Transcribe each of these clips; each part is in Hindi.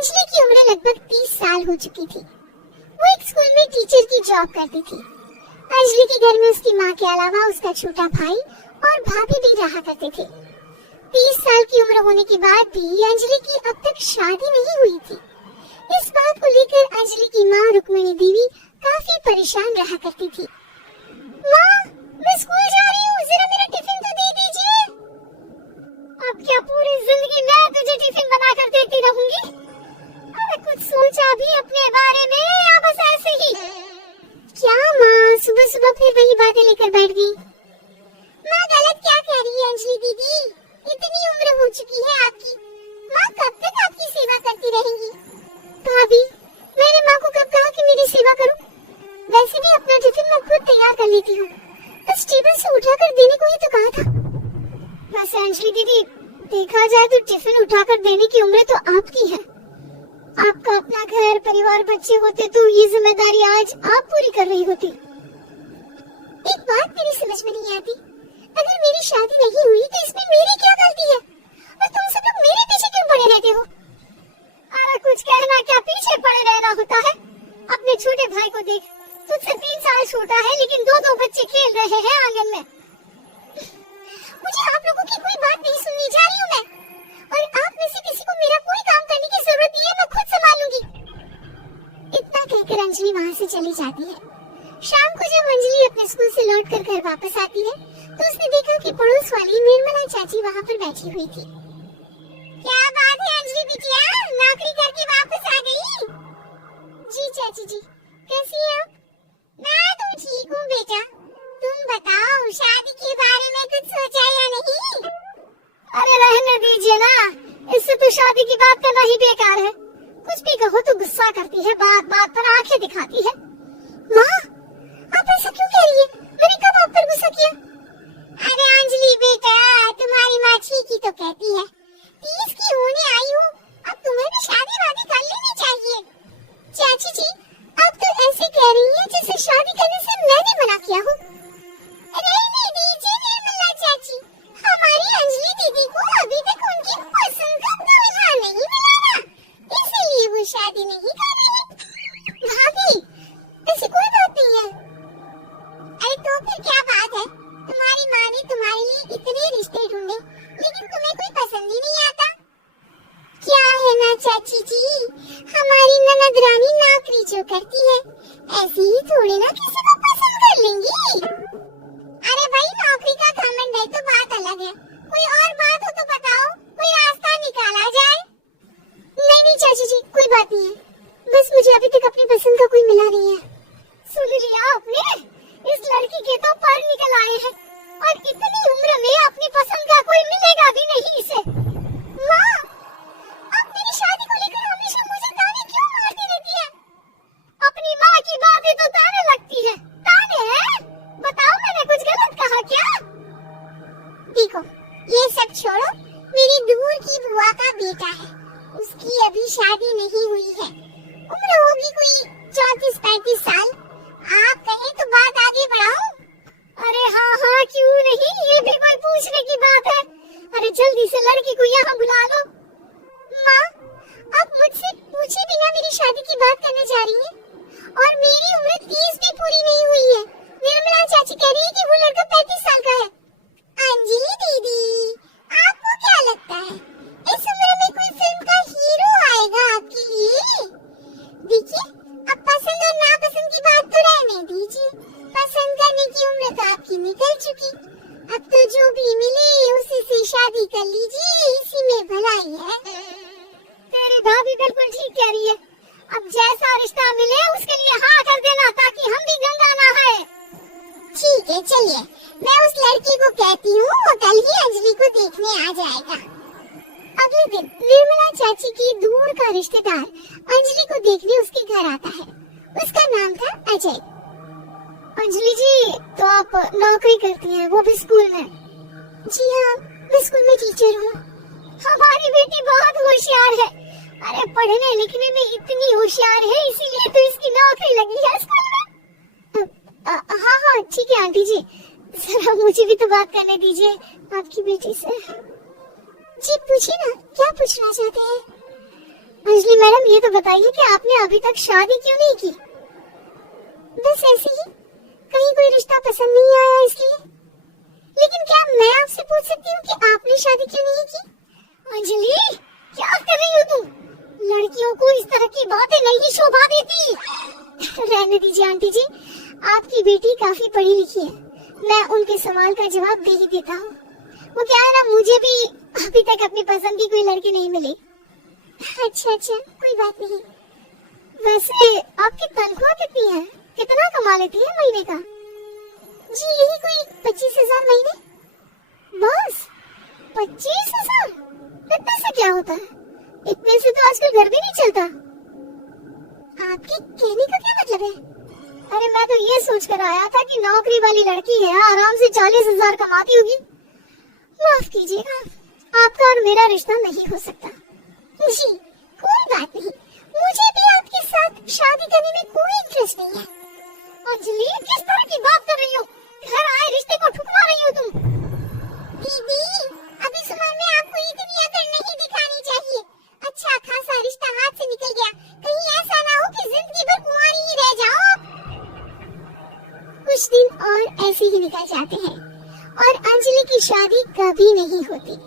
अंजलि की उम्र लगभग 30 साल हो चुकी थी। वो एक स्कूल में टीचर की जॉब करती थी। अंजलि के घर में उसकी माँ के अलावा उसका छोटा भाई और भाभी भी रहा करते थे। 30 साल की उम्र होने के बाद भी अंजलि की अब तक शादी नहीं हुई थी। इस बात को लेकर अंजलि की माँ रुक्मिणी देवी काफी परेशान रहा करती थी। माँ, मैं स्कूल जा रही हूँ, जरा मेरा टिफिन तो दे दीजिए। अब क्या पूरी जिंदगी मैं तुझे टिफिन बना कर देती रहूंगी? अरे कुछ सोचा भी अपने बारे में या बस ऐसे ही? क्या माँ, सुबह सुबह फिर वही बातें लेकर बैठ गई? माँ गलत क्या कह रही है अंजलि दीदी? इतनी उम्र हो चुकी है आपकी, माँ कब तक आपकी सेवा करती रहेंगी? भाभी, मैंने माँ को कब कहा कि मेरी सेवा करूं? वैसे भी अपना टिफिन मैं खुद तैयार कर लेती हूँ, बस टेबल से उठाकर देने को ही तो कहा था। वैसे अंजलि दीदी, देखा जाए तो टिफिन उठाकर देने की उम्र तो आपकी है। आपका अपना घर परिवार बच्चे होते तो ये जिम्मेदारी आज आप पूरी कर रही होती। एक बात मेरी समझ में नहीं आती, अगर मेरी शादी नहीं हुई तो इसमें मेरी क्या गलती है और तुम सब लोग मेरे पीछे क्यों पड़े रहते हो? अरे कुछ कहना क्या पीछे पड़े रहना होता है? अपने छोटे भाई को देख, तुझसे 3 साल छोटा है लेकिन 2 बच्चे खेल रहे हैं आंगन में। मुझे आप लोगों की कोई बात नहीं सुननी, जा रही हूँ मैं। और आप में से किसी को मेरा कोई काम करने की जरूरत नहीं है, मैं खुद संभालूंगी। इतना कहकर अंजलि वहाँ से चली जाती है। शाम को जब अंजलि अपने स्कूल से लौटकर घर वापस आती है तो उसने देखा कि पड़ोस वाली निर्मला चाची वहाँ पर बैठी हुई थी। क्या बात है अंजलि बिटिया, नौकरी करके वापस आ गई? जी चाची जी, कैसी हैं आप? मैं तो ठीक हूँ बेटा, तुम बताओ शादी के बारे में कुछ सोचा या नहीं? अरे रहने दीजिए ना, इससे तो शादी की बात करना ही बेकार है। कुछ भी कहो तो गुस्सा करती है, बात बात पर आंखें दिखाती है। माँ, आप ऐसा क्यों कह रही है? मैंने कब आप पर गुस्सा किया? अरे अंजलि बेटा, तुम्हारी माँ ठीक ही तो कहती है, 30 की होने आई हो, अब तुम्हें भी शादी वादी कर लेनी चाहिए। चाची जी, आप तो ऐसे कह रही हैं जैसे शादी करने से मैंने मना किया हो। रहने दीजिए निर्मला चाची, हमारी अंजलि दीदी को अभी तक उनकी पसंद का दूल्हा नहीं मिला ना, इसलिए वो शादी नहीं कर रही। भाभी, ऐसी कोई बात नहीं है। अरे तो फिर क्या बात है? तुम्हारी माँ ने तुम्हारे लिए इतने रिश्ते ढूंढे लेकिन तुम्हें कोई पसंद ही नहीं आता। क्या है ना चाची जी, हमारी ननद रानी नौकरी जो करती है ऐसे ही थोड़ी ना किसी को पसंद कर लेंगी। अरे भाई, नौकरी का घमंड है तो बात अलग है, कोई और बात हो तो बताओ, कोई रास्ता निकाला जाए। नहीं नहीं चाची जी, कोई बात नहीं है, बस मुझे अभी तक अपनी पसंद का कोई मिला नहीं है। सुन लिया आपने, इस लड़की के तो पर निकल आए हैं और इतनी उम्र में अपनी पसंद का कोई मिलेगा भी नहीं इसे। माँ, आप मेरी शादी को लेकर हमेशा मुझे ताने क्यों मारती रहती है? अपनी माँ की बातें तो ताने लगती है। ताने हैं? बताओ, मैंने कुछ गलत कहा क्या? देखो, ये सब छोड़ो, मेरी दूर की बुआ का बेटा है, उसकी अभी शादी नहीं हुई है, उम्र होगी कोई 34-35 साल। आप कहें तो बात आगे बढ़ाओ। अरे हाँ हाँ, क्यों नहीं, ये भी कोई पूछने की बात है। अरे जल्दी से लड़की को यहाँ बुला लो। माँ, आप मुझसे पूछे बिना मेरी शादी की बात करने जा रही हैं और मेरी उम्र 30 भी पूरी नहीं हुई है। निर्मला चाची कह रही है कि वो लड़का 35 साल का है। अंजलि दीदी, आपको क्या लगता है इस उम्र में कोई फिल्म का हीरो आएगा आपके लिए? देखिए, अब पसंद और नापसंद की बात तो रहने दीजिए, पसंद करने की उम्र तो आपकी निकल चुकी, अब तो जो भी मिले उसी से शादी कर लीजिए, इसी में भलाई है। तेरी भाभी बिल्कुल ठीक कह रही है, अब जैसा रिश्ता मिले उसके लिए हाँ कर देना ताकि हम भी गंगा नहाए। ठीक है, चलिए मैं उस लड़की को कहती हूँ, वो कल ही अंजलि को देखने आ जाएगा। अगले दिन निर्मला चाची की दूर का रिश्तेदार अंजलि को देखने उसके घर आता है। उसका नाम था अजय। अंजलि जी, तो आप नौकरी करती हैं, वो भी स्कूल में? जी हाँ, मैं स्कूल में टीचर हूँ। हमारी बेटी बहुत होशियार है, अरे पढ़ने लिखने में इतनी होशियार है, इसीलिए तो इसकी नौकरी लगी है स्कूल में। हाँ हाँ ठीक है आंटी जी, जरा मुझे भी तो बात करने दीजिए आपकी बेटी से। जी पूछिए ना, क्या पूछना चाहते हैं? अंजलि मैडम, ये तो बताइए कि आपने अभी तक शादी क्यों नहीं की? बस ऐसे ही, कहीं कोई रिश्ता पसंद नहीं आया इसलिए। लेकिन क्या मैं आपसे पूछ सकती हूँ कि आपने शादी क्यों नहीं की? अंजलि, क्या कर रही हो तुम? लड़कियों को इस तरह की बातें नहीं शोभा देती। रहने दीजिए आंटी जी, आपकी बेटी काफी पढ़ी लिखी है, मैं उनके सवाल का जवाब दे ही देता हूँ। वो क्या है ना, मुझे भी अभी तक अपनी पसंद की कोई लड़की नहीं मिली। अच्छा, कोई बात नहीं। वैसे आपकी तनख्वाह कितनी है? कितना कमा लेती है महीने का? जी यही कोई 25,000 महीने। बस 25,000? इतने से क्या होता है? इतने से तो आजकल घर भी नहीं चलता। आपके कहने का क्या मतलब है? अरे मैं तो ये सोच कर आया था कि नौकरी वाली लड़की है, आराम से 40,000 कमाती होगी। माफ कीजिएगा, आपका और मेरा रिश्ता नहीं हो सकता। जी कोई बात नहीं, मुझे भी आपके साथ शादी करने में कोई इंटरेस्ट नहीं है। अंजलि, किस तरह की बात कर रही हो? घर आए रिश्ते को ठुकरा रही हो तुम। दीदी, अभी इस उम्र में आपको इतनी अकल नहीं दिखानी चाहिए। अच्छा खासा रिश्ता हाथ से निकल गया, कहीं ऐसा ना हो कि जिंदगी भर कुंवारी ही रह जाओ आप। कुछ दिन और ऐसे ही निकल जाते हैं और अंजलि की शादी कभी नहीं होती।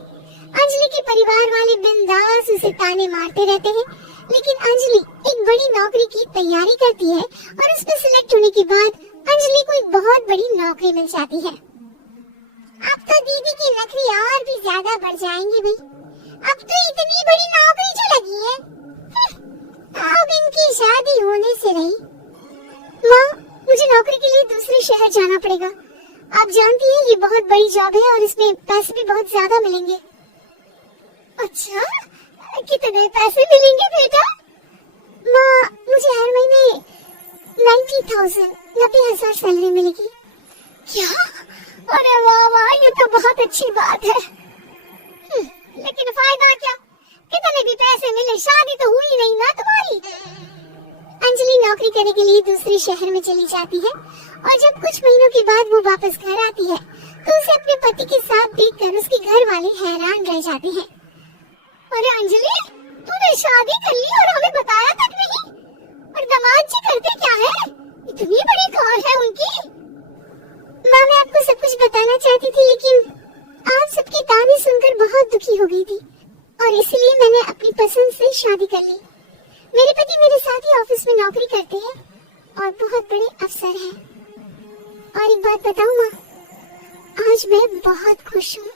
अंजलि के परिवार वाले बिंदास उसे ताने मारते रहते हैं, लेकिन अंजलि एक बड़ी नौकरी की तैयारी करती है और उसमें सिलेक्ट होने के बाद अंजलि को एक बहुत बड़ी नौकरी मिल जाती है। अब तो दीदी की नखरी और भी ज्यादा बढ़ जाएंगी भाई। अब तो इतनी बड़ी नौकरी जो लगी है, अब इनकी शादी होने से रही। माँ, मुझे नौकरी के लिए दूसरे शहर जाना पड़ेगा। आप जानती हैं ये बहुत बड़ी जॉब है और इसमें पैसे भी बहुत ज्यादा मिलेंगे। अच्छा, कितने पैसे मिलेंगे बेटा? माँ, मुझे हर महीने 90,000 सैलरी मिलेगी। क्या? अरे वाह वाह, ये तो बहुत अच्छी बात है। लेकिन फायदा क्या? कितने भी पैसे मिले, शादी तो हुई नहीं ना तुम्हारी। अंजलि नौकरी करने के लिए दूसरे शहर में चली जाती है और जब कुछ महीनों के बाद वो वापस घर आती है तो उसे अपने पति के साथ देखकर उसके घर वाले हैरान रह जाते हैं। अरे अंजलि, तूने शादी कर ली और हमें बताया तक नहीं। और दामाद जी करते क्या है? इतनी बड़ी कार है उनकी। माँ, मैं आपको सब कुछ बताना चाहती थी, लेकिन आप सबकी ताने सुनकर बहुत दुखी हो गई थी और इसलिए मैंने अपनी पसंद से शादी कर ली। मेरे पति मेरे साथ ही ऑफिस में नौकरी करते हैं और बहुत बड़े अफसर हैं। और एक बात बताऊं माँ, आज मैं बहुत खुश हूँ।